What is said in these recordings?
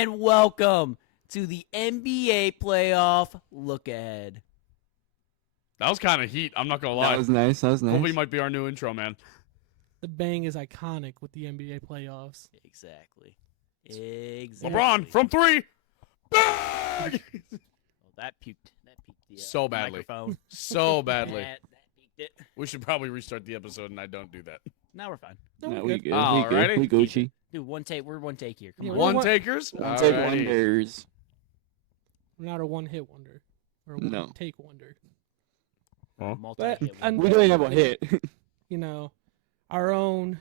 And welcome to the NBA playoff look ahead. That was kind of heat. I'm not gonna lie. That was nice. Kobe might be our new intro man. The bang is iconic with the NBA playoffs. Exactly. LeBron from three. Bang! That puked the So badly. microphone. So badly. That peaked it. We should probably restart the episode, and I don't do that. Now we're fine. No, we good. Alrighty. We Gucci. Dude, one take. We're one take here. Come Yeah, on. One One- takers. One take Alrighty. wonders. We're not a one-hit wonder. We're a No. one-take wonder. Huh? Multi-hit and- one. We don't have a hit. You know, our own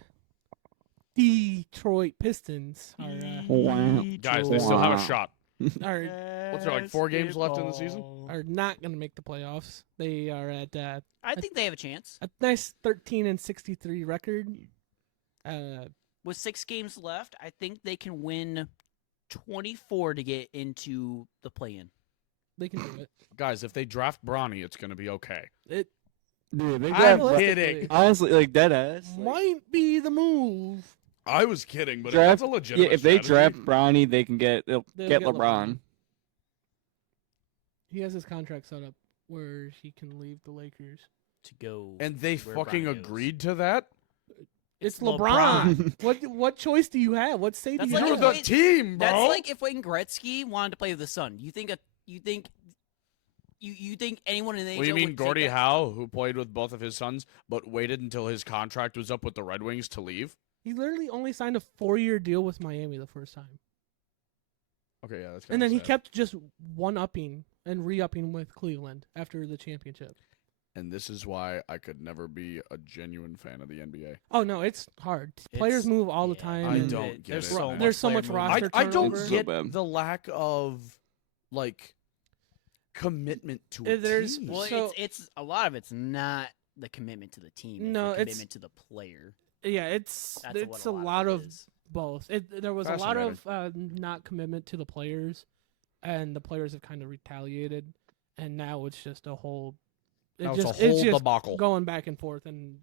Detroit Pistons Wow. Guys, they still have a shot. are What's there, like 4 games left in the season? are not going to make the playoffs. They are at I think they have a chance. a nice 13-63 record. With 6 games left, I think they can win 24 to get into the play-in. They can do it. Guys, if they draft Bronny, it's gonna be okay. It Dude, they I'm draft, kidding. honestly, like dead ass. might be the move. I was kidding, but Draft- that's a legitimate Yeah, if they strategy. draft Bronny, they'll get LeBron. He has his contract set up where he can leave the Lakers. To go. And they where fucking Bronny goes. agreed to that? It's LeBron. LeBron. What choice do you have? What say do That's you like You're have? if the Wayne- team, bro. That's like if Wayne Gretzky wanted to play with the Sun. You think anyone in the Well, you NHL mean would take Gordie that? Howe, who played with both of his sons, but waited until his contract was up with the Red Wings to leave? He literally only signed a 4-year deal with Miami the first time. Okay, yeah, that's And then he sad. kept just one-upping and re-upping with Cleveland after the championship. And this is why I could never be a genuine fan of the NBA. Oh, no, it's hard. Players move all the Yeah, time. I and don't get there's it. So There's so player much movement. roster I don't turnover. So get bad. the lack of, like, commitment to a There's- team. Well, So- it's a lot of it's not the commitment to the team. It's No, the it's- commitment to the player. Yeah, it's That's what a lot it of is. both. There was a lot of not commitment to the players, and the players have kind of retaliated, and now it's just a whole. Now it's it's a whole just debacle. going back and forth, and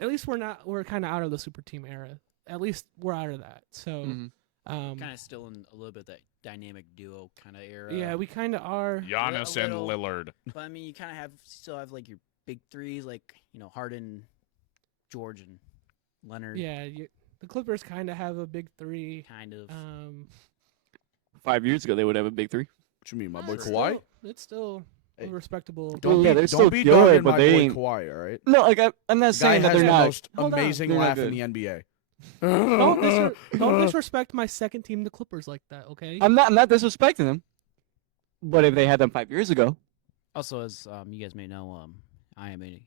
at least we're kind of out of the super team era. At least we're out of that. So, Mhm. Kind of still in a little bit of that dynamic duo kind of era. yeah, we kind of are. Giannis a and little- Lillard. But I mean, you kind of still have like your big threes, like Harden, George, and Leonard. Yeah, the Clippers kind of have a big three. Kind of. 5 years ago, they would have a big three. What you mean, my boy It's Kawhi? It's still Hey. a respectable. Well, yeah, they're still be good, dogging but my they boy ain't- Kawhi, all right? No, like I'm not The guy saying that has they're the not. most Hold on. amazing They're not laugh in good. the NBA. Don't disrespect my second team, the Clippers, like that. Okay. I'm not disrespecting them. But if they had them 5 years ago, Also, as you guys may know, I am a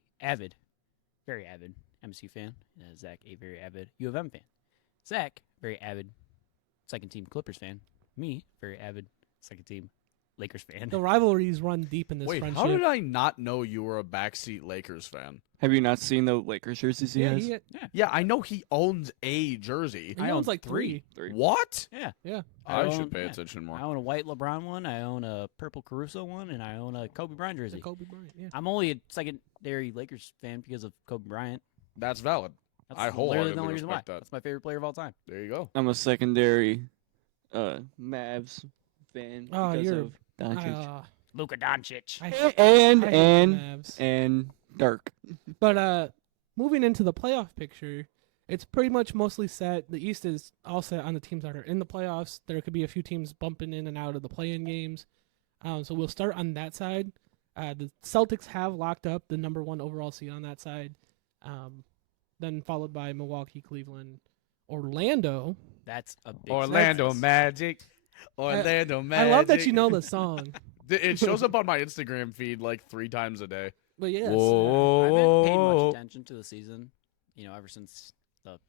very avid MSU fan. Zach, a very avid U of M fan. Zach, very avid second team Clippers fan. Me, very avid second team Lakers fan. The rivalries run deep in this Wait, friendship. how did I not know you were a backseat Lakers fan? have you not seen the Lakers jerseys he Yeah, has? Yeah, I know he owns a jersey. he I owns own like three. What? Yeah. Yeah. I own- should pay yeah. attention I more. own a white LeBron one. I own a purple Caruso one, and I own a Kobe Bryant The jersey. Kobe Bryant. Yeah. I'm only a secondary Lakers fan because of Kobe Bryant. That's valid. That's I literally wholeheartedly the only reason why. respect that. That's my favorite player of all time. There you go. I'm a secondary Mavs fan Oh, because you're- of Doncic. Luka Doncic. I hate- and I hate the and Mavs. and Dirk. But moving into the playoff picture, it's pretty much mostly set. The East is all set on the teams that are in the playoffs. There could be a few teams bumping in and out of the play-in games. So we'll start on that side. The Celtics have locked up the number 1 overall seed on that side. Then followed by Milwaukee, Cleveland, Orlando. That's a big Orlando success. Magic. Orlando Magic. I love that you know the song. It shows up on my Instagram feed like 3 times a day. But yes, I haven't paid Whoa. much attention to the season, ever since the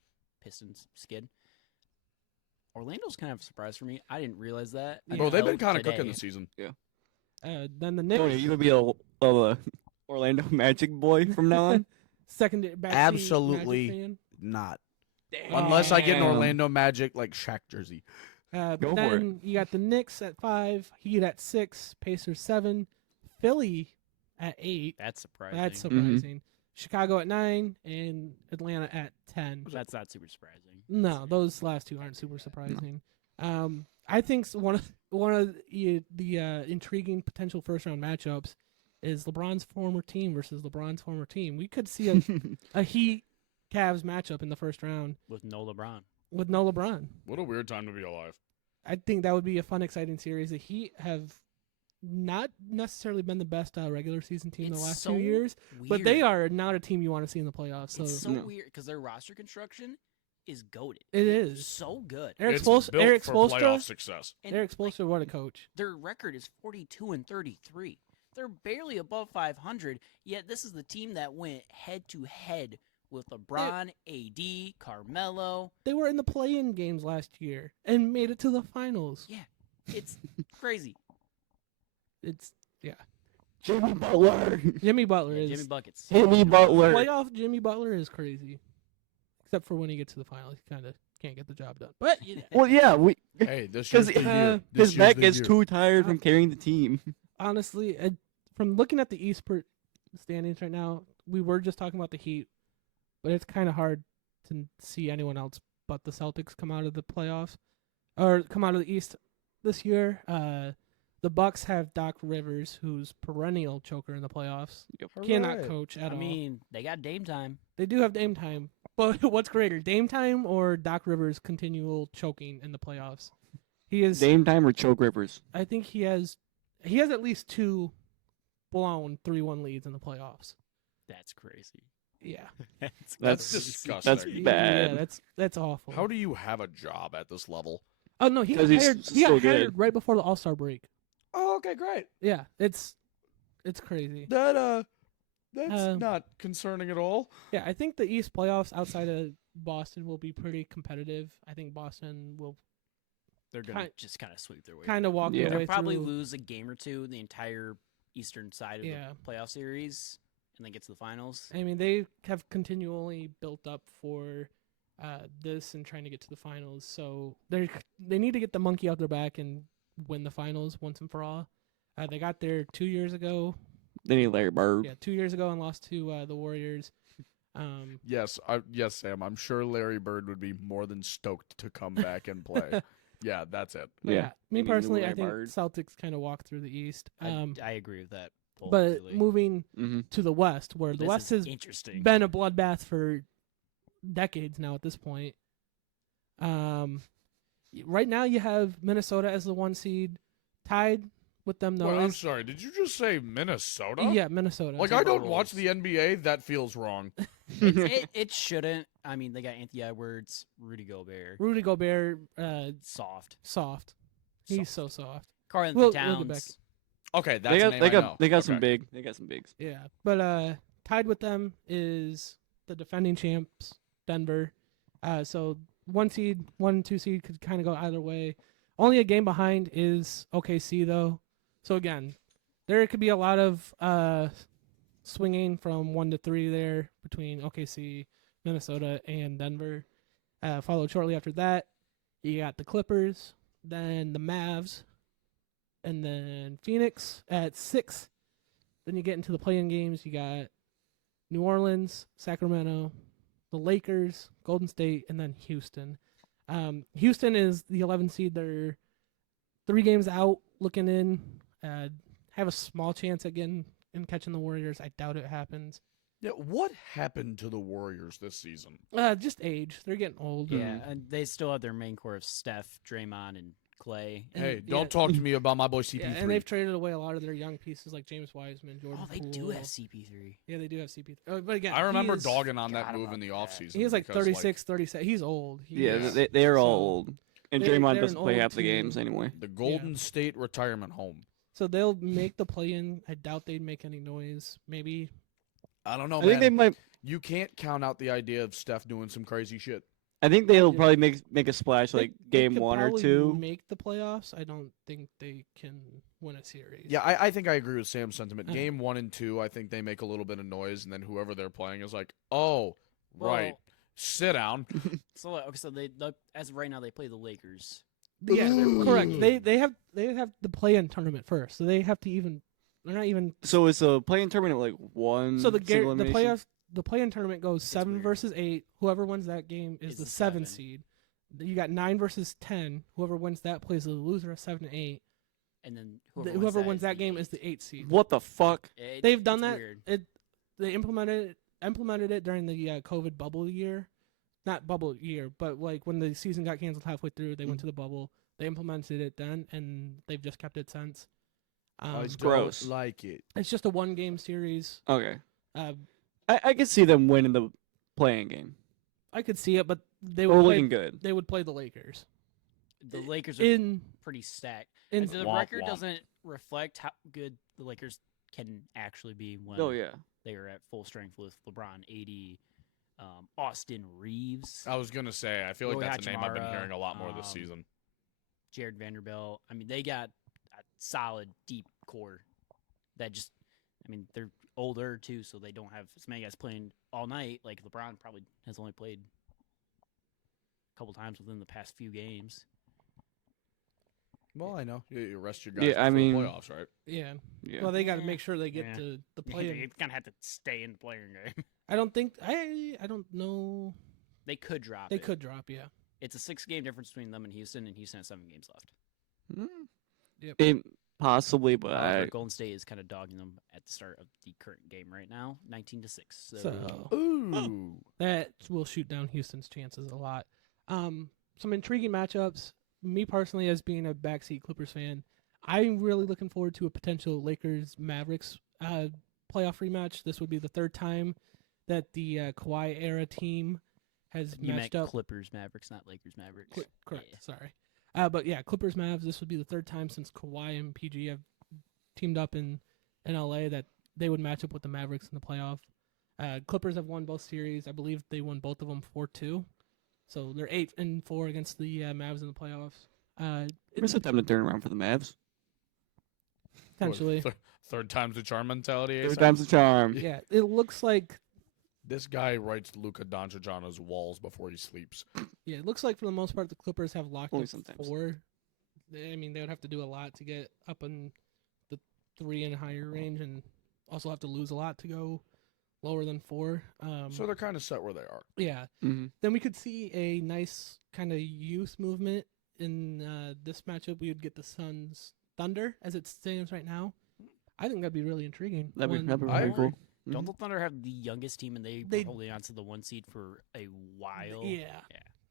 Pistons skid. Orlando's kind of a surprise for me. I didn't realize that. Bro, they've been until kind of cooking today. this season. then the Tony, Knicks, you gonna be a Orlando Magic boy from now on? second backseat Absolutely. Magic fan. Not. Damn. Unless I get an Damn. Orlando Magic like Shaq jersey. But Go for then you got the Knicks at 5, Heat at 6, Pacers 7, Philly at 8. That's surprising. That's surprising. Chicago at 9, and Atlanta at 10. That's not super surprising. No, those last two aren't super surprising. I think one of the intriguing potential first round matchups is LeBron's former team versus LeBron's former team. We could see a Heat Cavs matchup in the first round with no LeBron. with no LeBron. What a weird time to be alive. I think that would be a fun, exciting series. The Heat have not necessarily been the best regular season team in the It's last so 2 years, but weird. they are not a team you want to see in the playoffs. So It's so No. weird because their roster construction is goated. it is. So good. Eric It's Spoelstra, built Eric for playoff Spoelstra, success. And Eric Spoelstra, what a coach. their record is 42-33. They're barely above 500, yet this is the team that went head to head with LeBron, AD, Carmelo. They were in the play-in games last year and made it to the finals. Yeah, it's crazy. It's Jimmy Butler. Jimmy Butler Yeah, is Jimmy Buckets. Jimmy Butler. playoff. Jimmy Butler is crazy, except for when he gets to the finals, he kind of can't get the job done. But Well, yeah, Hey, this year's because the year. his This neck year's is the year. too tired from carrying the team. honestly, from looking at the East standings right now, we were just talking about the Heat, but it's kind of hard to see anyone else but the Celtics come out of the playoffs or come out of the East this year. The Bucks have Doc Rivers, who's perennial choker in the playoffs. Cannot Hooray. coach at I all. mean, they got Dame time. They do have Dame time, but what's greater, Dame time or Doc Rivers' continual choking in the playoffs? He is. Dame time or choke Rivers? I think he has at least 2 blown 3-1 leads in the playoffs. That's crazy. Yeah, That's crazy. disgusting. That's bad. Yeah, that's awful. How do you have a job at this level? Oh no, he got 'Cause he's hired. He so got good. hired right before the All-Star break. Oh, okay, great. Yeah, it's crazy. That's Um, not concerning at all. Yeah, I think the East playoffs outside of Boston will be pretty competitive. I think Boston will They're gonna Kind- just kind of sweep their way. kind of walk Yeah. their They'll way probably through. lose a game or two in the entire eastern side of Yeah. the playoff series, and then get to the finals. I mean, they have continually built up for this and trying to get to the finals. So they need to get the monkey out their back and win the finals once and for all. They got there 2 years ago. They need Larry Bird. Yeah, 2 years ago and lost to the Warriors. Yes, yes, Sam. I'm sure Larry Bird would be more than stoked to come back and play. Yeah, that's it. But Yeah. me Maybe personally, I Larry think Bird. Celtics kind of walk through the East. I agree with that. But wholeheartedly. moving Mm-hmm. to the West, where the This West is has interesting. been a bloodbath for decades now at this point. Right now you have Minnesota as the 1 seed, tied with them though. Wait, I'm is- sorry. Did you just say Minnesota? Yeah, Minnesota. Like I don't watch the NBA. That feels wrong. It shouldn't. I mean, they got Anthony Edwards, Rudy Gobert, Rudy Gobert, soft. soft. He's so soft. Karl Anthony We'll Towns. get back. Okay, that's They a got name they I got know. they got some Okay. big. They got some bigs. Yeah, but tied with them is the defending champs, Denver. So 1 seed, 1 and 2 seed could kind of go either way. Only a game behind is OKC though. So again, there could be a lot of swinging from 1 to 3 there between OKC, Minnesota, and Denver. Followed shortly after that, you got the Clippers, then the Mavs, and then Phoenix at 6. Then you get into the play-in games. You got New Orleans, Sacramento, the Lakers, Golden State, and then Houston. Houston is the 11 seed. They're 3 games out, looking in. Have a small chance at getting and catching the Warriors. I doubt it happens. Yeah, what happened to the Warriors this season? Just age. They're getting old. Yeah, and they still have their main core of Steph, Draymond, and Clay. And- Hey, yeah, don't talk to me about my boy CP3. Yeah, and they've traded away a lot of their young pieces like James Wiseman, Jordan Oh, they Poole. do have CP3. Yeah, they do have CP3. But again, I remember he is, dogging on that God, move about in the that. offseason. He is like because, 36, 37. He's old. He Yeah, is. they're all So- old, and they're Draymond an doesn't play old half the team. games anyway. the Golden State retirement home. So they'll make the play-in. I doubt they'd make any noise. Maybe. I don't know, I man. think they might. You can't count out the idea of Steph doing some crazy shit. I think they'll Yeah. probably make a splash They- like they game could 1 or probably 2. Make the playoffs. I don't think they can win a series. Yeah, I think I agree with Sam's sentiment. Uh-huh. Game 1 and 2, I think they make a little bit of noise, and then whoever they're playing is like, oh, right, Well, sit down. So okay, so they as of right now they play the Lakers. Yeah, Ooh. correct. They have the play-in tournament first, so they have to even. They're not even. So it's a playing tournament like one. So the single elimination? the play-in tournament goes 7 weird. versus 8. Whoever wins that game is Is the the 7 7. seed. You got 9 versus 10. Whoever wins that plays the loser of 7 to 8. And then Whoever wins is that the game is eighth. the 8th seed. What the fuck? They've done It's that. Weird. They implemented it during the COVID bubble year. Not bubble year, but like when the season got canceled halfway through, they went to the bubble. They implemented it then, and they've just kept it since. I gross. don't like it. It's just a 1-game series. Okay. Uh, I could see them winning the playing game. I could see it, but they We're would looking good. they would play the Lakers The Lakers are in pretty stacked. in The Womp record womp. doesn't reflect how good the Lakers can actually be when Oh yeah. they are at full strength with LeBron, AD, Austin Reeves, I was gonna say, I feel like Rui that's a name I've been Hachimura, hearing a lot more this season. Jared Vanderbilt. I mean, they got a solid, deep core that just, I mean, they're older too, so they don't have as many guys playing all night. Like LeBron probably has only played a couple times within the past few games. Well, I know you rest your guys Yeah, I before mean- the playoffs, right? yeah. Yeah. Well, they got to Yeah. make sure they get Yeah. to the You play. kind of have to stay in the playing game. I don't think I don't know. They could drop They it. could drop, yeah. It's a 6-game difference between them and Houston has 7 games left. Yep. Possibly, but However, I Golden State is kind of dogging them at the start of the current game right now, 19-6. So Ooh. that will shoot down Houston's chances a lot. Some intriguing matchups. Me personally, as being a backseat Clippers fan, I'm really looking forward to a potential Lakers Mavericks playoff rematch. This would be the third time that the Kawhi era team has you matched meant up. Clippers Mavericks, not Lakers Mavericks. Correct. Yeah. Sorry. But yeah, Clippers Mavs. This would be the third time since Kawhi and PG have teamed up in LA that they would match up with the Mavericks in the playoff. Clippers have won both series. I believe they won both of them 4-2. So they're 8-4 against the Mavs in the playoffs. it's a time to turn around for the Mavs. Potentially. Third time's the charm mentality. Third ASAP? time's the charm. Yeah, it looks like This guy writes Luka Doncic on his walls before he sleeps. for the most part the Clippers have locked Only up sometimes. 4. I mean, they would have to do a lot to get up in the 3 and higher range, and also have to lose a lot to go lower than 4. So they're kind of set where they are. Yeah. Mm-hmm. Then we could see a nice kind of youth movement in this matchup. We would get the Suns Thunder as it stands right now. I think that'd be really intriguing. That'd be When- I very agree. cool. Don't the Thunder have the youngest team, and they They- were holding on to the 1 seed for a while? Yeah.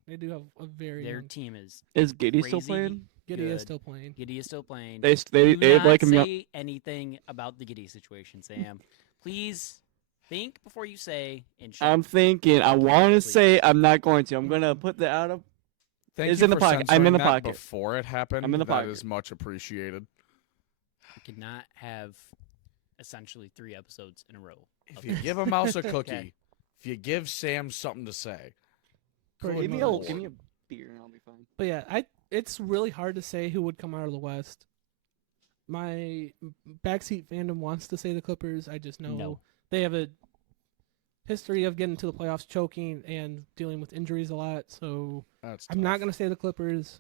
They do have a very Their young. team is Is Giddy still crazy. playing? Giddy is good. still playing. Giddy is still playing. They Do like not him. say anything about the Giddy situation, Sam. Please think before you say. And shut I'm up. thinking. I want to Please. say. I'm not going to. I'm gonna put that out of. Thank It's you in the for pocket. I'm in censoring the that pocket. Before it happened, I'm in the that pocket. is much appreciated. We could not have essentially 3 episodes in a row. If of you this. give a mouse a cookie, Okay. if you give Sam something to say, Pretty Give me much. a beer and I'll be fine. But yeah, it's really hard to say who would come out of the West. My backseat fandom wants to say the Clippers. I just know No. they have a history of getting to the playoffs choking and dealing with injuries a lot. So that's I'm not tough. going to say the Clippers.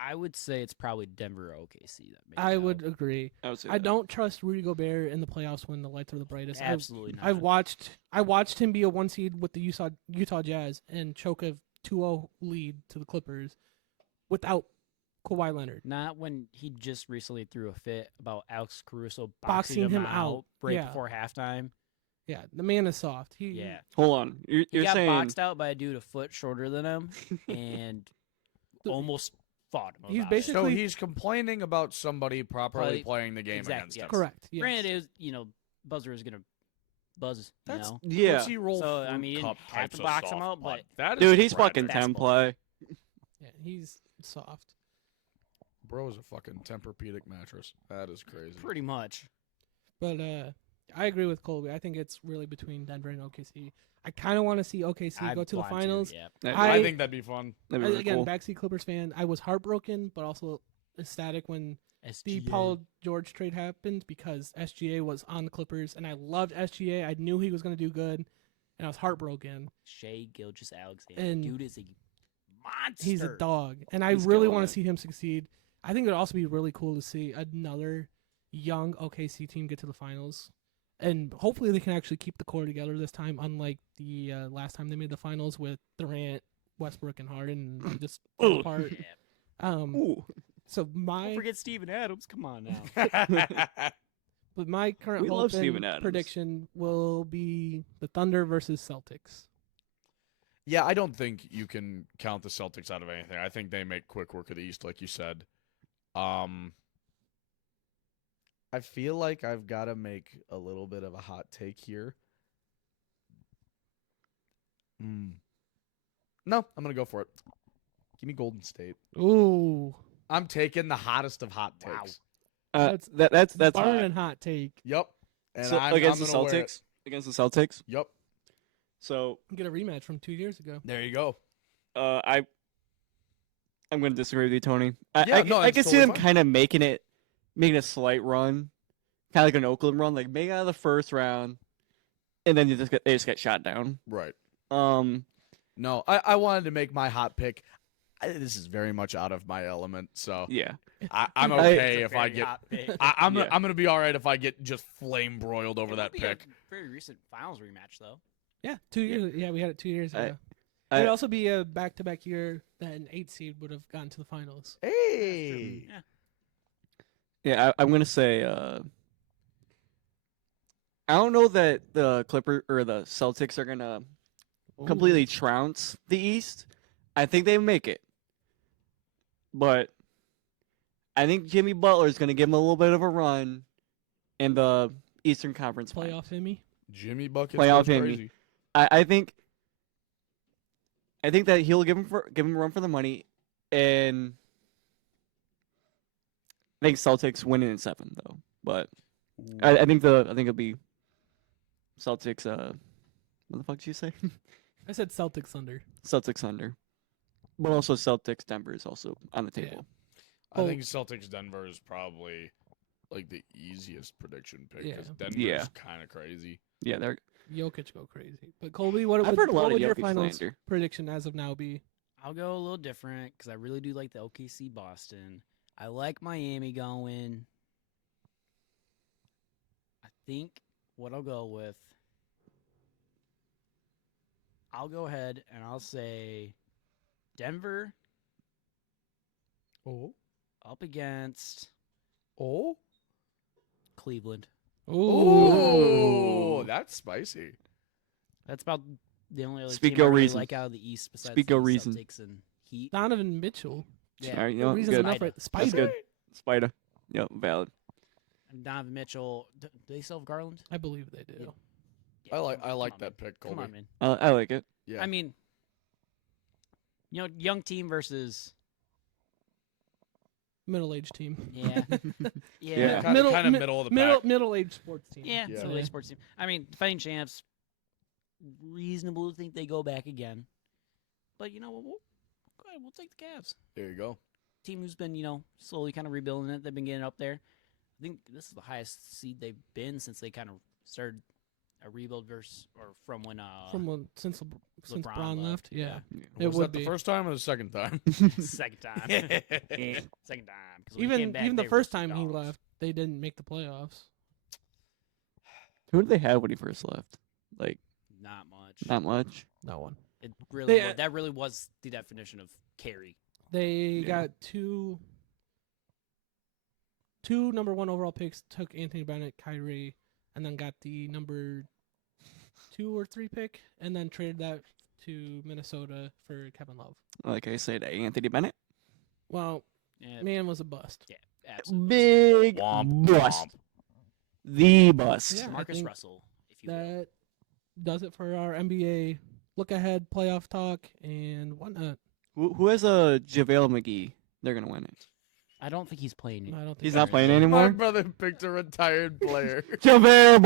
I would say it's probably Denver or OKC that makes I it would out. agree. I would say I that. don't trust Rudy Gobert in the playoffs when the lights are the brightest. Absolutely not. I watched him be a 1 seed with the Utah Jazz and choke a 2-0 lead to the Clippers without Kawhi Leonard. Not when he just recently threw a fit about Alex Caruso Boxing boxing him him out. out right Yeah. before halftime. Yeah, the man is soft. Yeah. Hold on. He You're got saying boxed out by a dude a foot shorter than him and almost fought him. He's about basically- So he's complaining about somebody properly Probably- playing the game exactly, against yes. him. correct. it. Yes. Granted, it was, buzzer is gonna buzz. That's yeah. Tootsie Roll So, I Fruit mean, you Cup didn't have types to of box him soft out, butt. but- That is Dude, he's predator. fucking That's 10 bull. play. Yeah, he's soft. Bro is a fucking Tempur-Pedic mattress. That is crazy. Pretty much. But I agree with Colby. I think it's really between Denver and OKC. I kind of want to see OKC I'd go to the want finals. yeah. I think that'd be fun. That'd be really Again, cool. backseat Clippers fan. I was heartbroken, but also ecstatic when the SGA. Paul George trade happened because SGA was on the Clippers, and I loved SGA. I knew he was going to do good, and I was heartbroken. Shea Gilgeous-Alexander. And Dude is a monster. He's a dog, and I He's really killing want it. to see him succeed. I think it would also be really cool to see another young OKC team get to the finals, and hopefully they can actually keep the core together this time, unlike the last time they made the finals with Durant, Westbrook and Harden and just fall apart. Yeah. Ooh. So Don't my forget Steven Adams. Come on now. but my current We love hope Steven and Adams. prediction will be the Thunder versus Celtics. Yeah, I don't think you can count the Celtics out of anything. I think they make quick work of the East, like you said. I feel like I've got to make a little bit of a hot take here. No, I'm going to go for it. Give me Golden State. Ooh, I'm taking the hottest of hot Wow. takes. That's burning hot take. Yep. And so I'm against the gonna wear it. Celtics. Against the Celtics. Yep. So Get a rematch from 2 years ago. There you go. I'm going to disagree with you, Tony. Yeah, I no, can that's see totally them fine. kind of making a slight run, kind of like an Oakland run, like making it out of the first round, and then they just get shot down. Right. Um, No, I wanted to make my hot pick. This is very much out of my element, so yeah. I'm It's okay It's a if I very get. hot pick. I'm Yeah. gonna be all right if I get just flame broiled over It that would be a pick. very recent finals rematch, though. Yeah, 2 years. Yeah, we had it 2 years I- ago. I- It would also be a back-to-back year that an 8 seed would have gotten to the finals. Hey. Yeah. Yeah, I'm gonna say. I don't know that the Clipper or the Celtics are gonna completely trounce the East. I think they make it, but I think Jimmy Butler is gonna give them a little bit of a run in the Eastern Conference Finals. Playoff Emmy. Jimmy buckets Playoff goes Emmy. crazy. I think that he'll give him a run for the money, and I think Celtics winning in 7 though. But I think it'll be Celtics. What the fuck did you say? I said Celtics Thunder. Celtics under, but also Celtics Denver is also on the Yeah. table. I Oh. think Celtics Denver is probably like the easiest prediction pick because Yeah. Denver's Yeah. kind of crazy. Yeah, they're. Jokic go crazy. But Colby, what I've heard a lot what of would your Jokic finals slander. prediction as of now be? I'll go a little different because I really do like the OKC Boston. I like Miami going. I think what I'll go with. I'll go ahead and I'll say Denver Oh. up against Oh. Cleveland. Oh, that's spicy. That's about the only other Speak team I your really reason. like out of the East besides Speak the your reason. Celtics and Heat. Donovan Mitchell. Yeah, All right, you know, Reason's good. enough, right? That's Spider. good. Spider. Yep, valid. and Donovan Mitchell. Do they still have Garland? I believe they do. Yeah, I like come on, that man. pick, Colby. Come on, man. I like it. Yeah. I mean, young team versus Middle-aged team. yeah, Yeah. kind of middle of the pack. Middle-aged sports team. yeah, Yeah. so like sports team. I mean, defending champs. Reasonable to think they go back again, but you know what? We'll take the Cavs. There you go. Team who's been slowly kind of rebuilding it. They've been getting up there. I think this is the highest seed they've been since they kind of started a rebuild from when Since LeBron Bron left. Yeah. Was It would that the be. first time or the second time? second time. Second time. 'Cause when he came Even back, even they the were first time he dogs. left, they didn't make the playoffs. Who did they have when he first left? Like, Not much. not much. No one. It really They- that really was the definition of carry. They Yeah. got two number 1 overall picks, took Anthony Bennett, Kyrie, and then got the number 2 or 3 pick, and then traded that to Minnesota for Kevin Love. Like I said, Anthony Bennett. Well, Yeah, man was a bust. absolutely. Big Womp, bust. womp. The bust. Yeah. I Marcus think Russell, if you will. That does it for our NBA look-ahead playoff talk and whatnot. Who has a JaVale McGee? They're gonna win it. I don't think he's playing. I don't think He's so. not playing My anymore. brother picked a retired player. JaVale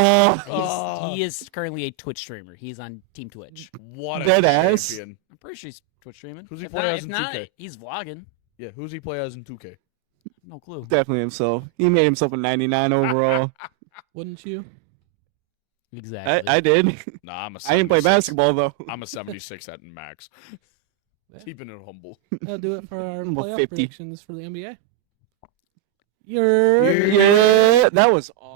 ball. He is currently a Twitch streamer. He's on Team Twitch. What a Dead ass. champion. I'm pretty sure he's Twitch streaming. Who's he If play not- as if in not, 2K? he's vlogging. Yeah, who's he play as in 2K? No clue. Definitely himself. He made himself a 99 overall. Wouldn't you? Exactly. I did. Nah, I'm a I didn't play 76. basketball though. I'm a 76 at max. Yeah. Keeping it humble. That'll do it for our I'm a playoff 50. predictions for the NBA. You're Yeah, that was awesome.